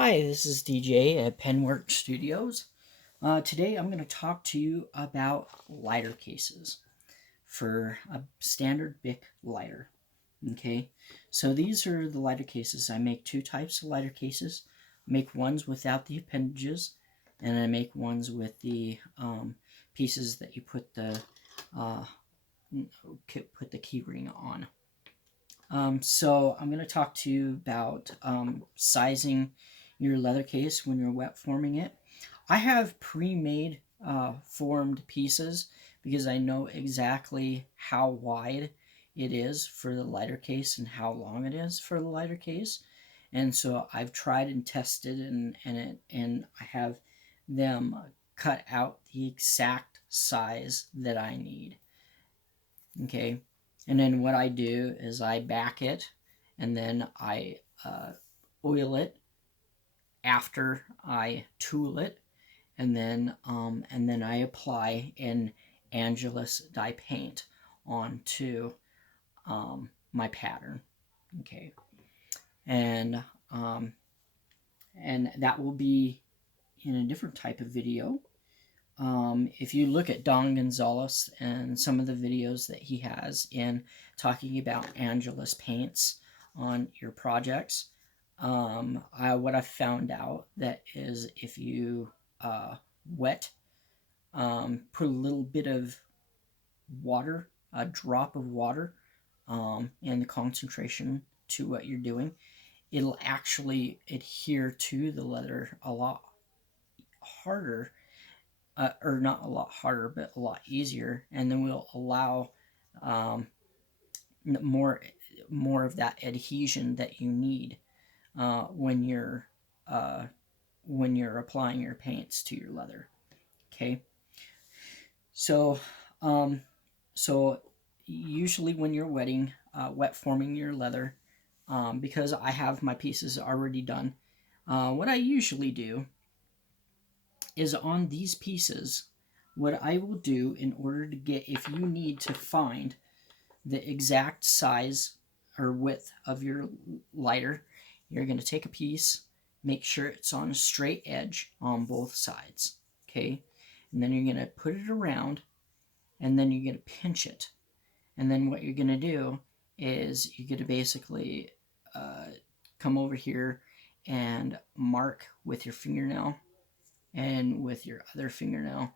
Hi, this is DJ at PENWORK Studios. Today I'm going to talk to you about lighter cases for a standard Bic lighter. Okay, so these are the lighter cases. I make two types of lighter cases. I make ones without the appendages, and I make ones with the pieces that you put the key ring on. So I'm going to talk to you about sizing your leather case when you're wet forming it. I have pre-made formed pieces because I know exactly how wide it is for the lighter case and how long it is for the lighter case. And so I've tried and tested and I have them cut out the exact size that I need. Okay, and then what I do is I back it and then I oil it after I tool it, and then I apply an Angelus dye paint onto my pattern. Okay, and um, and that will be in a different type of video. If you look at Don Gonzalez and some of the videos that he has in talking about Angelus Paints on your projects, what I found out that is if you wet, put a little bit of water, a drop of water, in the concentration to what you're doing, it'll actually adhere to the leather a lot harder, or not a lot harder, but a lot easier, and then we'll allow um, more more of that adhesion that you need uh, when you're uh, when you're applying your paints to your leather. Okay, so um, so usually when you're wet forming your leather, because I have my pieces already done, what I usually do is on these pieces, what I will do in order to get, if you need to find the exact size or width of your lighter, you're going to take a piece, make sure it's on a straight edge on both sides, okay? And then you're going to put it around, and then you're going to pinch it. And then what you're going to do is you're going to basically come over here and mark with your fingernail and with your other fingernail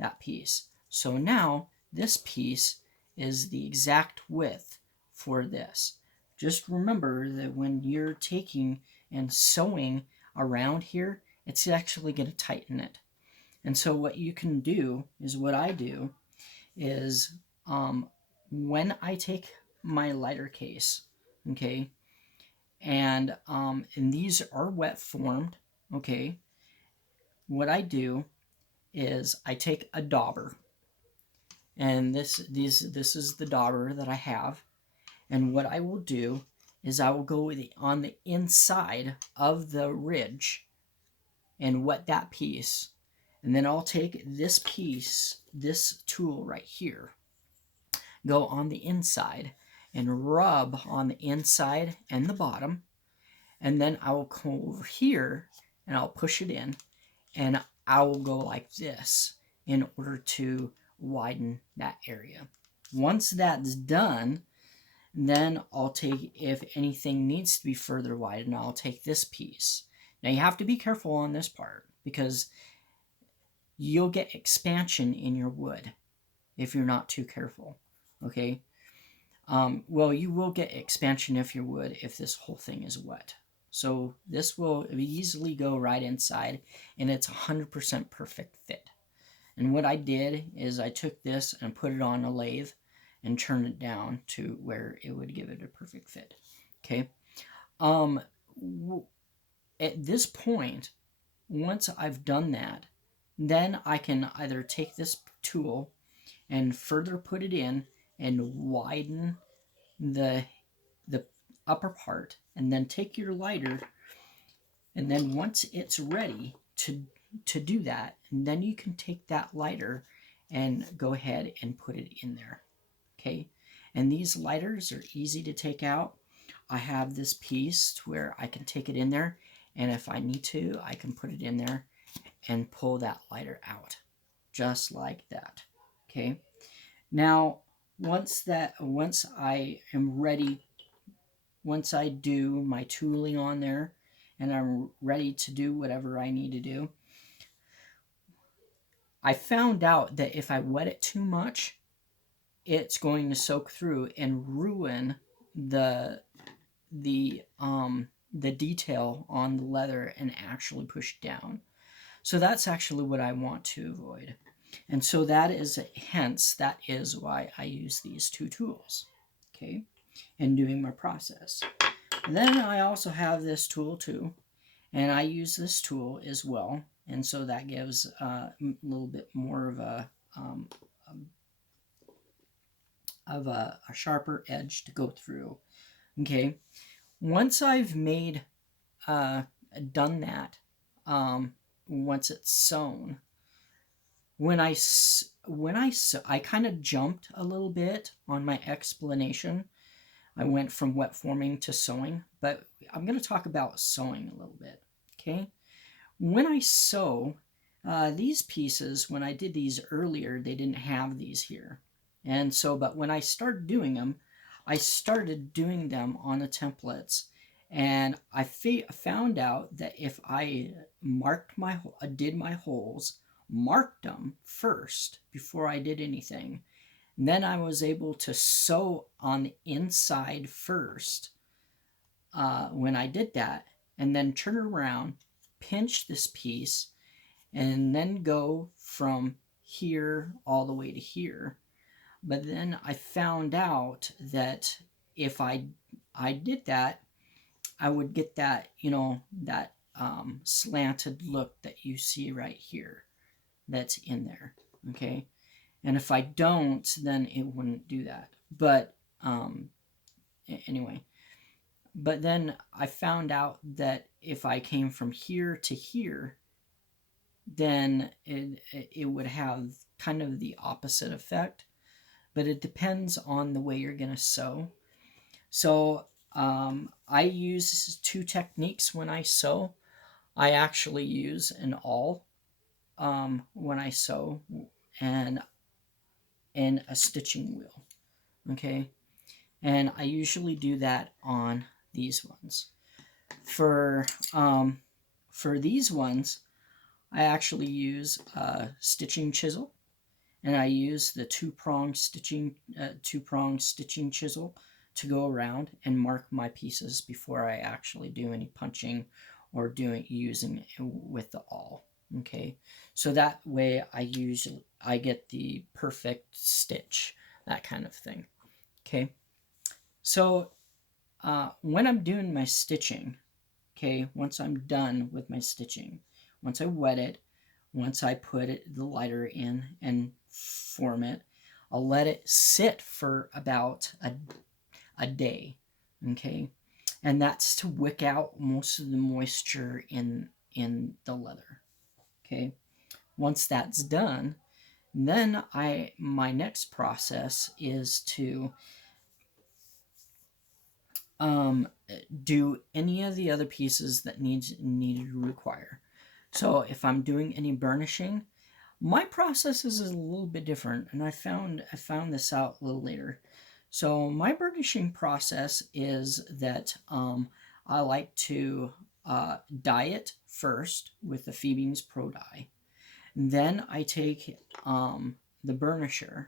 that piece. So now this piece is the exact width for this. Just remember that when you're taking and sewing around here, it's actually going to tighten it. And so what you can do is, what I do is, when I take my lighter case, okay, and these are wet formed, okay, what I do is I take a dauber, and this is the dauber that I have, and what I will do is I will go on the inside of the ridge and wet that piece, and then I'll take this piece, this tool right here, go on the inside and rub on the inside and the bottom, and then I will come over here and I'll push it in, and I will go like this in order to widen that area. Once that's done, then I'll take, if anything needs to be further widened, I'll take this piece. Now you have to be careful on this part because you'll get expansion in your wood if you're not too careful, okay? Well, you will get expansion if your wood, if this whole thing is wet. So this will easily go right inside, and it's 100% perfect fit. And what I did is I took this and put it on a lathe and turned it down to where it would give it a perfect fit. Okay. At this point, once I've done that, then I can either take this tool and further put it in and widen the upper part, and then take your lighter, and then once it's ready to do that, and then you can take that lighter and go ahead and put it in there. Okay, and these lighters are easy to take out. I have this piece to where I can take it in there and if I need to, I can put it in there and pull that lighter out, just like that. Okay. Now, once I am ready, once I do my tooling on there, and I'm ready to do whatever I need to do, I found out that if I wet it too much, it's going to soak through and ruin the the detail on the leather and actually push down. So that's actually what I want to avoid. And so that is why I use these two tools, okay, in doing my process. And then I also have this tool too, and I use this tool as well, and so that gives a little bit more of a sharper edge to go through. Okay, once I've made done that, once it's sewn, I kind of jumped a little bit on my explanation. I went from wet forming to sewing, but I'm going to talk about sewing a little bit. Okay, when I sew these pieces, when I did these earlier, they didn't have these here, and so but when I started doing them, I started doing them on the templates, and I found out that if I did my holes, marked them first before I did anything, and then I was able to sew on the inside first when I did that, and then turn around, pinch this piece, and then go from here all the way to here. But then I found out that if I did that, I would get that, that slanted look that you see right here that's in there. Okay. And if I don't, then it wouldn't do that. But anyway, but then I found out that if I came from here to here, then it would have kind of the opposite effect. But it depends on the way you're going to sew. So I use two techniques when I sew. I actually use an awl when I sew, and a stitching wheel. Okay, and I usually do that on these ones. For these ones, I actually use a stitching chisel, and I use the two-prong stitching chisel to go around and mark my pieces before I actually do any punching or using it with the awl. Okay, so that way I get the perfect stitch, that kind of thing. Okay, so when I'm doing my stitching, okay, once I'm done with my stitching, once I wet it, once I put the lighter in and form it, I'll let it sit for about a day, okay, and that's to wick out most of the moisture in the leather. Okay, once that's done, then my next process is to do any of the other pieces that needed to require. So if I'm doing any burnishing, my process is a little bit different, and I found this out a little later. So my burnishing process is that I like to dye it first with the Phoebe's Pro Dye. Then I take the burnisher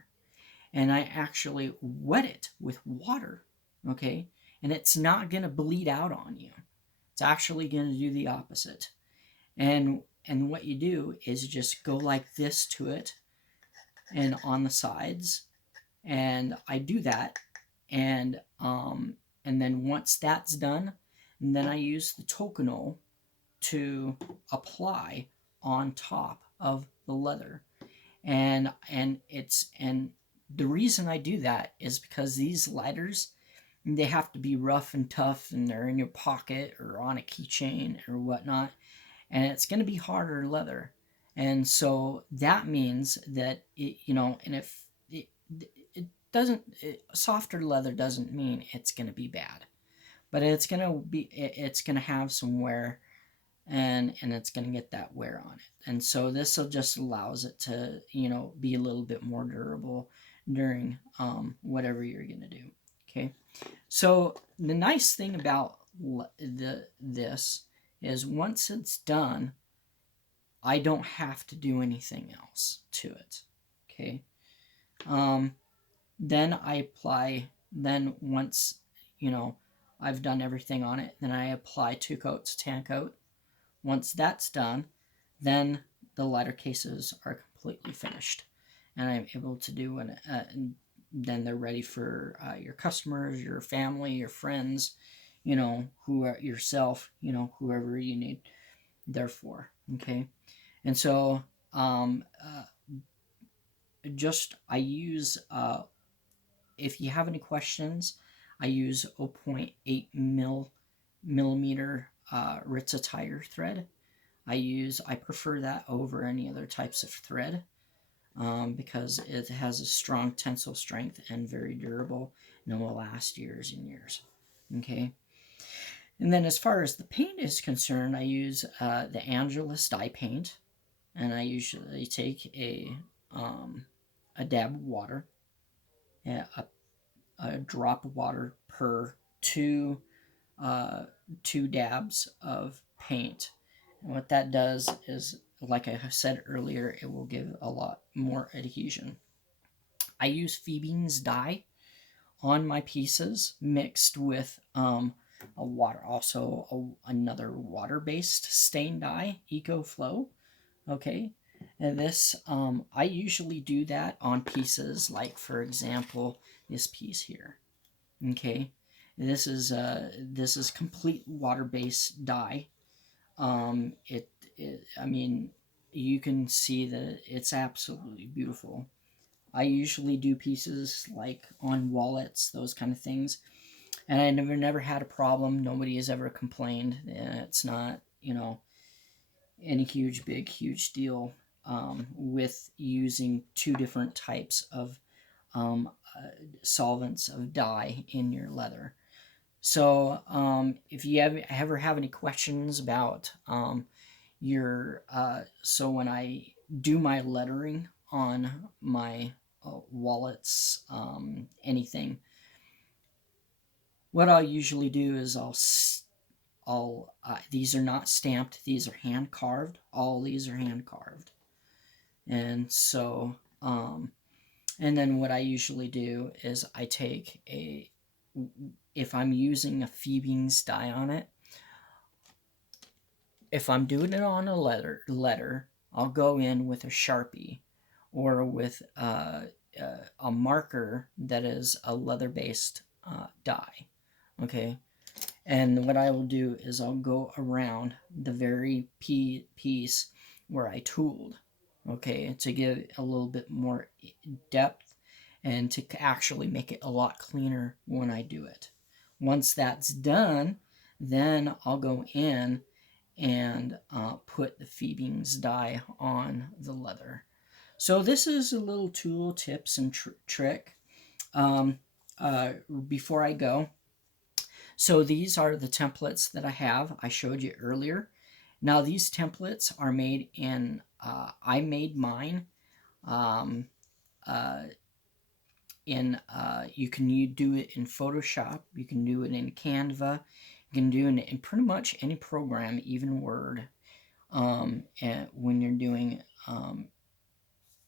and I actually wet it with water, okay? And it's not going to bleed out on you. It's actually going to do the opposite. And what you do is just go like this to it and on the sides. And I do that. And then once that's done, and then I use the Tokonol to apply on top of the leather. And the reason I do that is because these lighters, they have to be rough and tough, and they're in your pocket or on a keychain or whatnot, and it's going to be harder leather. And so that means that and if it doesn't, softer leather doesn't mean it's going to be bad, but it's going to have some wear and it's going to get that wear on it. And so this will just allows it to, you know, be a little bit more durable during whatever you're going to do. Okay, so the nice thing about this is once it's done, I don't have to do anything else to it. Okay, then I apply. Then once, you know, I've done everything on it, then I apply 2 coats, tan coat. Once that's done, then the lighter cases are completely finished, and I'm able to do it. Then they're ready for your customers, your family, your friends, you know, who are yourself, you know, whoever you need. Therefore, okay, and so just I use if you have any questions, I use 0.8 millimeter Ritza tire thread. I prefer that over any other types of thread because it has a strong tensile strength and very durable, and it will last years and years. Okay. And then as far as the paint is concerned, I use the Angelus dye paint, and I usually take a dab of water, a drop of water per two dabs of paint. And what that does is, like I said earlier, it will give a lot more adhesion. I use Phoebe's dye on my pieces mixed with a water, also another water-based stain dye, EcoFlow. Okay, and this I usually do that on pieces like, for example, this piece here. Okay, this is complete water-based dye. I mean, you can see that it's absolutely beautiful. I usually do pieces like on wallets, those kind of things, and I never had a problem. Nobody has ever complained. It's not, you know, any huge deal with using 2 different types of solvents of dye in your leather. So if you ever have any questions about so when I do my lettering on my wallets, anything, what I'll usually do is these are not stamped, these are hand carved. All these are hand carved. And so and then what I usually do is I take if I'm using a Phoebe's dye on it, if I'm doing it on a letter, I'll go in with a Sharpie or with a marker that is a leather-based dye. Okay, and what I will do is I'll go around the very piece where I tooled, okay, to give a little bit more depth and to actually make it a lot cleaner when I do it. Once that's done, then I'll go in and put the Phoebe's dye on the leather. So this is a little tool, tips, and trick. Before I go, so these are the templates that I have. I showed you earlier. Now these templates are made in, I made mine you can do it in Photoshop, you can do it in Canva, you can do it in pretty much any program, even Word, and when you're doing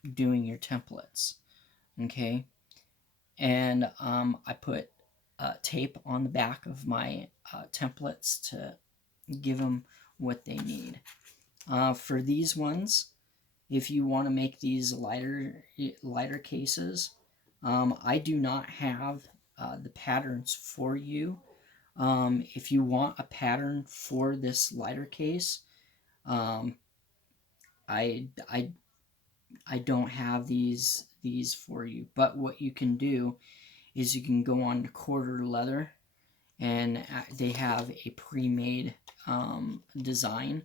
your templates. Okay, and I put tape on the back of my templates to give them what they need. For these ones, if you want to make these lighter cases, I do not have the patterns for you. If you want a pattern for this lighter case, I don't have these for you. But what you can do is you can go on to Quarter Leather, and they have a pre-made design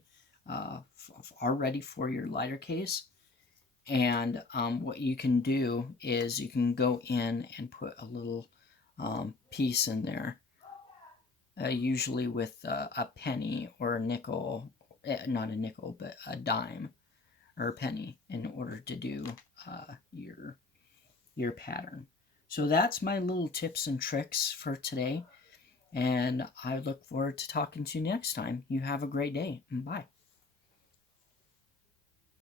already for your lighter case. And what you can do is you can go in and put a little piece in there, usually with a penny or a nickel not a nickel, but a dime or a penny in order to do your pattern. So that's my little tips and tricks for today, and I look forward to talking to you next time. You have a great day. Bye.